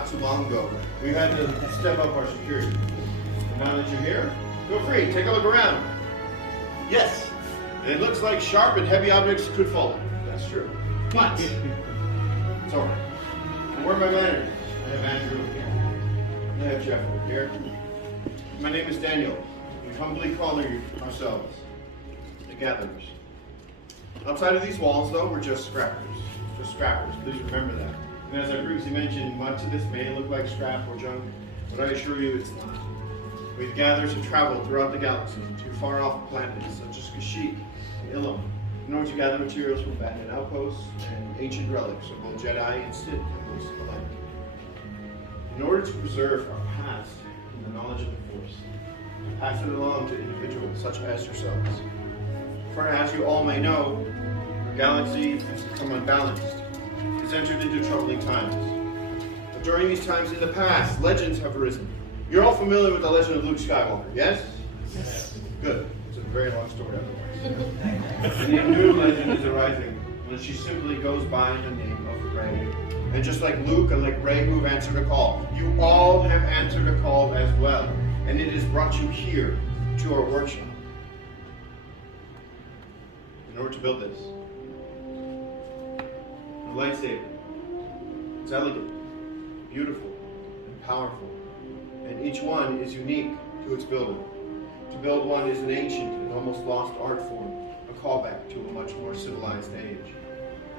Not too long ago, we had to step up our security. And now that you're here, feel free, take a look around. Yes, it looks like sharp and heavy objects could fall. That's true. But it's all right. And where are my manners? I have Andrew over here. I have Jeff over here. My name is Daniel. We humbly call ourselves the Gatherers. Outside of these walls, though, we're just scrappers. Just scrappers. Please remember that. And as I previously mentioned, much of this may look like scrap or junk, but I assure you it's not. We've gatherers have traveled throughout the galaxy to far-off planets such as Kashyyyk and Ilum in order to gather materials from abandoned outposts and ancient relics of both Jedi and Sith temples alike. In order to preserve our past and the knowledge of the Force, we pass it along to individuals such as yourselves. For as you all may know, our galaxy has become unbalanced. It's entered into troubling times. But during these times in the past, legends have arisen. You're all familiar with the legend of Luke Skywalker, yes? Yes. Good. It's a very long story otherwise. And a new legend is arising, and she simply goes by the name of Rey. And just like Luke and like Rey who have answered a call, you all have answered a call as well. And it has brought you here to our workshop in order to build this. The lightsaber. It's elegant, beautiful, and powerful. And each one is unique to its builder. To build one is an ancient and almost lost art form, a callback to a much more civilized age.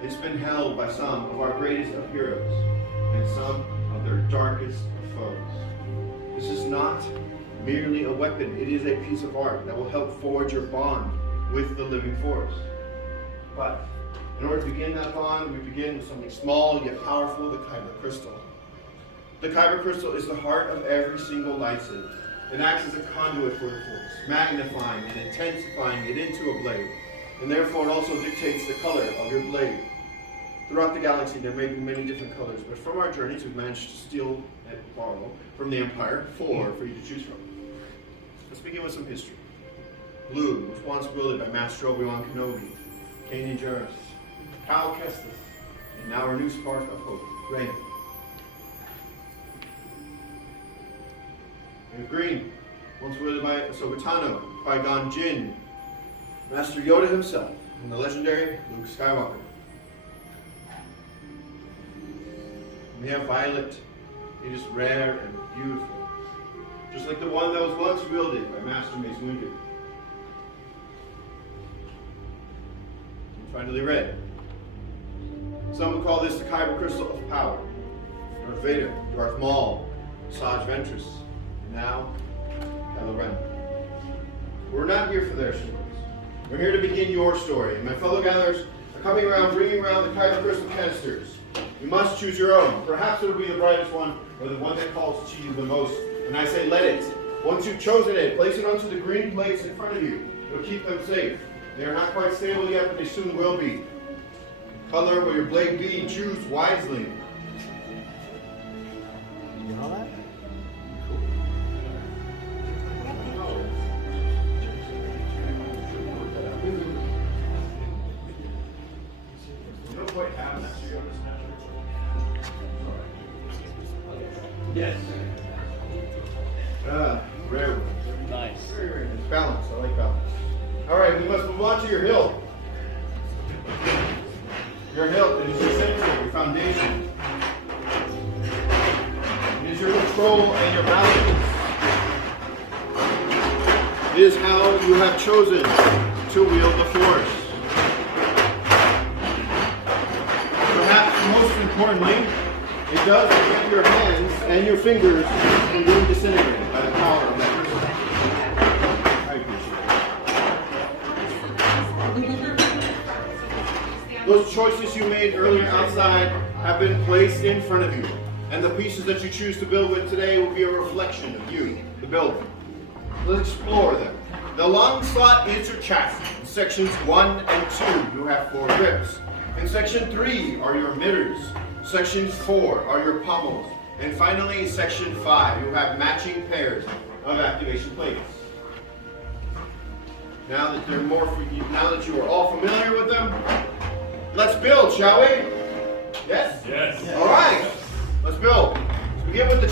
It's been held by some of our greatest of heroes and some of their darkest of foes. This is not merely a weapon, it is a piece of art that will help forge your bond with the living force. But in order to begin that bond, we begin with something small yet powerful, the Kyber crystal. The Kyber crystal is the heart of every single lightsaber. It acts as a conduit for the Force, magnifying and intensifying it into a blade. And therefore it also dictates the color of your blade. Throughout the galaxy there may be many different colors, but from our journeys we've managed to steal and borrow from the Empire 4 for you to choose from. Let's begin with some history. Blue was once wielded by Master Obi-Wan Kenobi, Kanan Jarrus, Cal Kestis, and now our new spark of hope, Rey. We have green, once wielded by Ahsoka Tano, Qui-Gon Jinn, Master Yoda himself, and the legendary Luke Skywalker. We have violet. It is rare and beautiful, just like the one that was once wielded by Master Mace Windu. And finally, red. Some would call this the Kyber crystal of power. Darth Vader, Darth Maul, Saj Ventress, and now Kylo Ren. We're not here for their stories. We're here to begin your story. And my fellow gatherers are coming around, bringing around the Kyber crystal canisters. You must choose your own. Perhaps it'll be the brightest one, or the one that calls to you the most. And I say, let it. Once you've chosen it, place it onto the green plates in front of you. It'll keep them safe. They are not quite stable yet, but they soon will be. Color will your blade be? Choose wisely. You know that? You don't quite have that. Yes. Rare. Nice. Very rare. It's balanced. I like balance. All right, we must move on to your hilt. Your hilt is your center, your foundation. It is your control and your balance. It is how you have chosen to wield the Force. Perhaps most importantly, it does prevent your hands and your fingers from being disintegrated by the power of that crystal. I appreciate it. Those choices you made earlier outside have been placed in front of you, and the pieces that you choose to build with today will be a reflection of you, the builder. Let's explore them. The long slot is your chassis. In sections 1 and 2, you have 4 grips. In section 3 are your emitters. Section 4 are your pommels. And finally, section 5, you have matching pairs of activation plates. Now that you are all familiar with them, let's build, shall we? Yes? Yes. All right, let's build.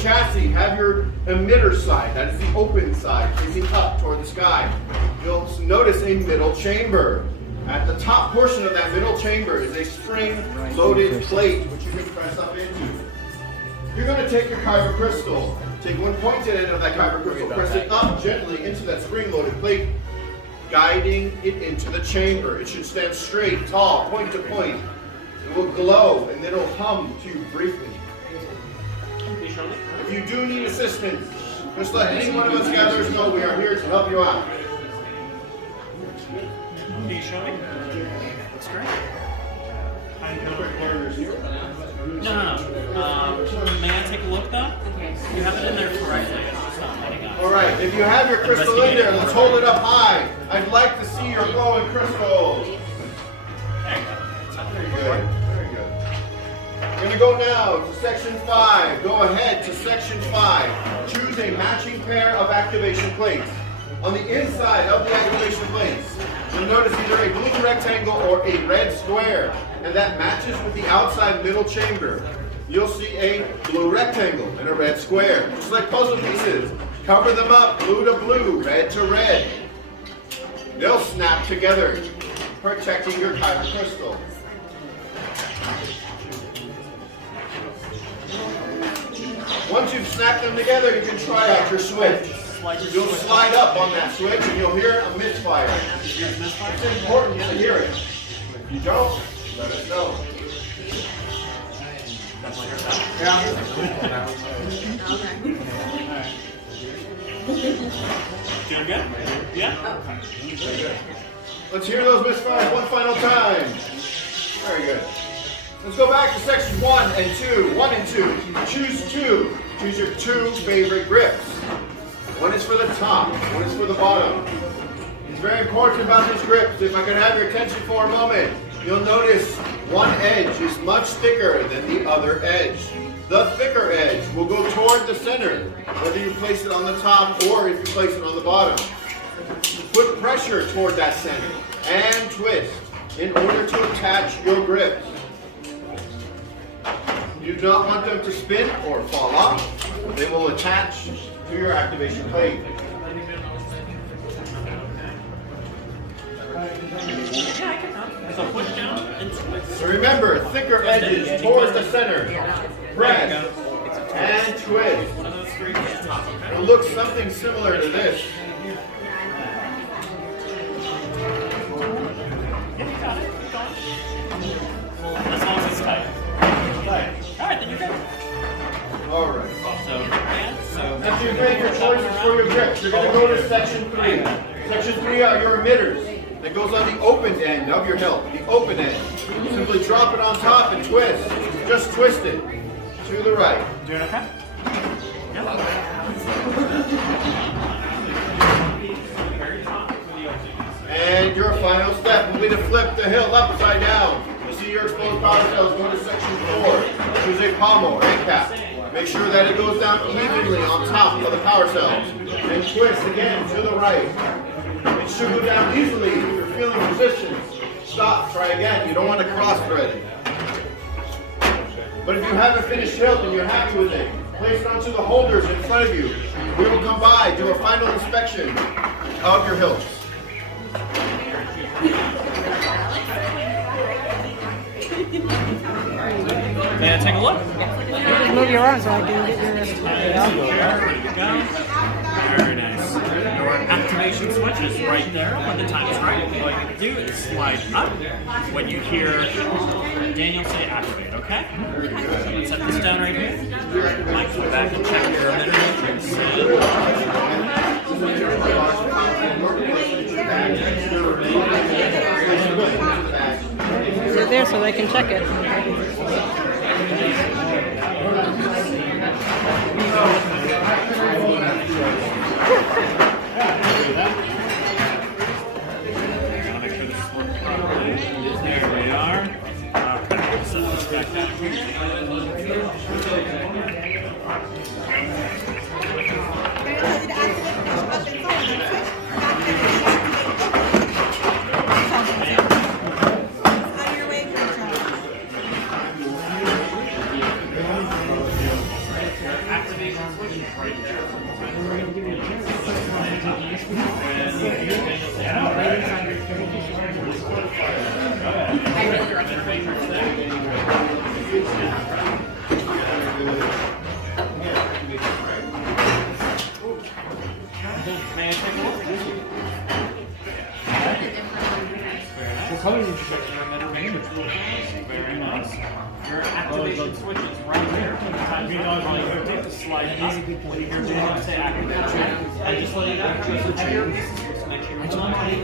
chassis, have your emitter side, that is the open side, facing up toward the sky. You'll notice a middle chamber. At the top portion of that middle chamber is a spring-loaded plate, which you can press up into. You're going to take your kyber crystal, take one pointed end of that kyber crystal, press it up gently into that spring-loaded plate, guiding it into the chamber. It should stand straight, tall, point to point. It will glow, and then it'll hum to you briefly. If you do need assistance, just let any one of us gatherers know we are here to help you out. Can you show me? Looks great. No. May I take a look though? You have it in there correctly. It's not letting up. All right, if you have your crystal in there, let's hold it up high. I'd like to see your glowing crystals. There you go. Very good. Very good. We're going to go now to section 5. Go ahead to section 5. Choose a matching pair of activation plates. On the inside of the activation plates, you'll notice either a blue rectangle or a red square, and that matches with the outside middle chamber. You'll see a blue rectangle and a red square, just like puzzle pieces. Cover them up, blue to blue, red to red. They'll snap together, protecting your kyber crystal. Once you've snapped them together, you can try out your switch. You'll slide up on that switch and you'll hear a misfire. It's important to hear it. If you don't, let us know. Doing good? Yeah? Very good. Let's hear those misfires one final time. Very good. Let's go back to section 1 and 2. 1 and 2. Choose 2. Choose your 2 favorite grips. One is for the top, one is for the bottom. It's very important about these grips. If I could have your attention for a moment, you'll notice one edge is much thicker than the other edge. The thicker edge will go toward the center, whether you place it on the top or if you place it on the bottom. Put pressure toward that center and twist in order to attach your grips. You do not want them to spin or fall off. They will attach to your activation plate. So push down and twist. So remember, thicker edges towards the center. Press and twist. One of those three at the top, okay? It will look something similar to this. Yeah, you got it. Keep going. Well, as long as it's tight. Alright, then you're good. Alright. So After you've made your choices for your grips, you're going to go to section 3. Section 3 are your emitters. That goes on the open end of your hilt, the open end. Simply drop it on top and twist. Just twist it to the right. doing okay? And your final step will be to flip the hilt upside down. You see your exposed power cells go to section 4. Choose a pommel or end cap. Make sure that it goes down evenly on top of the power cells. And twist again to the right. It should go down easily if you're feeling resistance. Stop, try again. You don't want to cross thread it. But if you haven't finished hilt and you're happy with it, place it onto the holders in front of you. We will come by, do a final inspection of your hilts. May I take a look? Just move your arms so I can get your wrist. There you go. Very nice. Your activation switch is right there when the time is right. What you do is slide up when you hear Daniel say activate, okay? So let's set this down right here. Mike, come back and check your emitter matrix. Sit there so they can check it. There we are. Okay, so let's back down here. activation switch is right there. When Daniel say activate, may I take a look? Very nice. Your activation switch is right here. All you do is slide it up. When you hear Daniel say activation, and just let it actually switch here. Make sure you're not after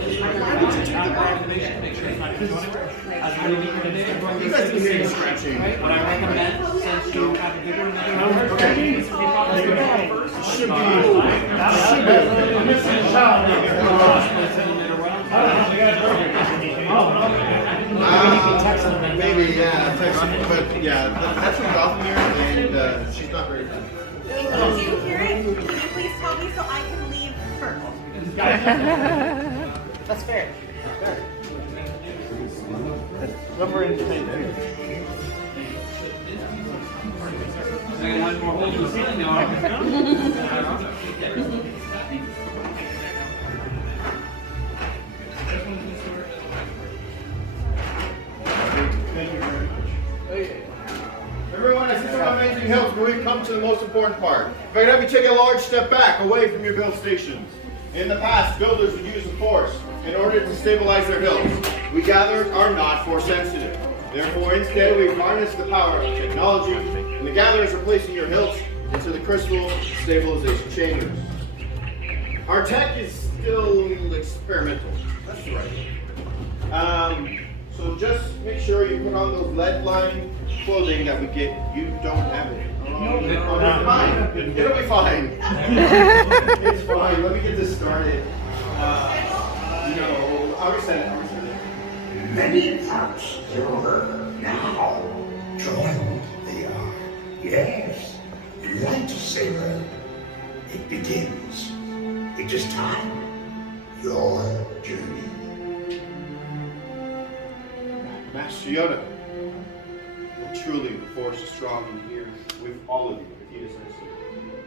activation, make sure it's not going to go anywhere. As we leave here today, You guys can hear you scratching. what I recommend, since you have a bigger number, is to keep on the first. Should be. Maybe, yeah, text him, but yeah, that's from Gotham and she's not very good. Did you hear it? Can you please tell me so I can leave first? That's fair. Number in Thank you very much. Everyone, as this amazing hills, we come to the most important part. If I could have you take a large step back away from your build stations. In the past, builders would use the force in order to stabilize their hills. We gatherers are not force sensitive. Therefore, instead, we harness the power of technology, and the gatherers are placing your hilts into the crystal stabilization chambers. Our tech is still experimental. That's right. So just make sure you put on those lead-lined clothing that we get. You don't have it. It's fine. It'll be fine. It's fine. Let me get this started. I'll reset it. Many parts silver now. Joined they are. Yes. Lightsaber. It begins. It is time. Your journey. Master Yoda. Truly, the Force is strong in here with all of you, if he is listening.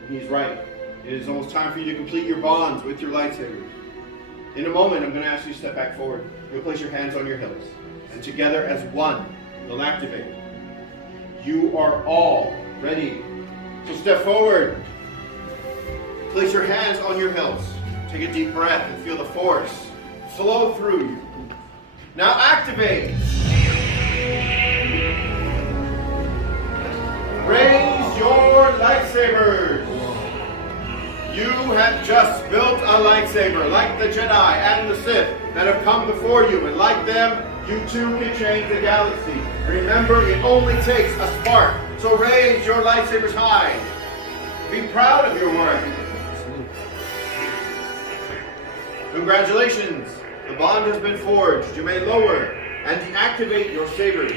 And he's right. It is almost time for you to complete your bonds with your lightsabers. In a moment, I'm going to ask you to step back forward. You'll place your hands on your hilts. And together as one, you'll activate. You are all ready. So step forward. Place your hands on your hilts. Take a deep breath and feel the Force flow through you. Now activate. Raise your lightsabers. You have just built a lightsaber, like the Jedi and the Sith that have come before you, and like them, you too can change the galaxy. Remember, it only takes a spark, so raise your lightsabers high. Be proud of your work. Congratulations, the bond has been forged. You may lower and deactivate your sabers.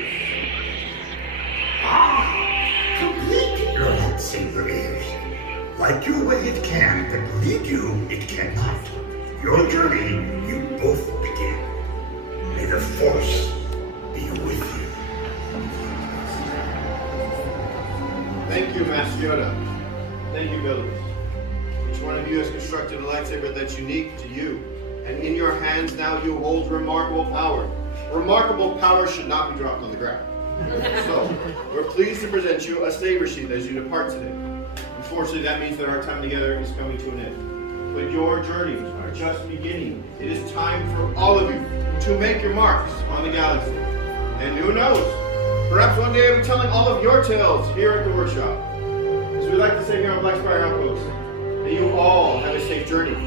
Complete your lightsaber is. Like your way it can, but lead you it cannot. Your journey you both begin. May the Force be with you. Thank you, Master Yoda. Thank you, builders. Each one of you has constructed a lightsaber that's unique to you. And in your hands now you hold remarkable power. Remarkable power should not be dropped on the ground. So, we're pleased to present you a saber sheath as you depart today. Unfortunately, that means that our time together is coming to an end. But your journeys are just beginning. It is time for all of you to make your marks on the galaxy. And who knows, perhaps one day I'll be telling all of your tales here at the workshop. As we like to say here on Black Spire Outpost, may you all have a safe journey.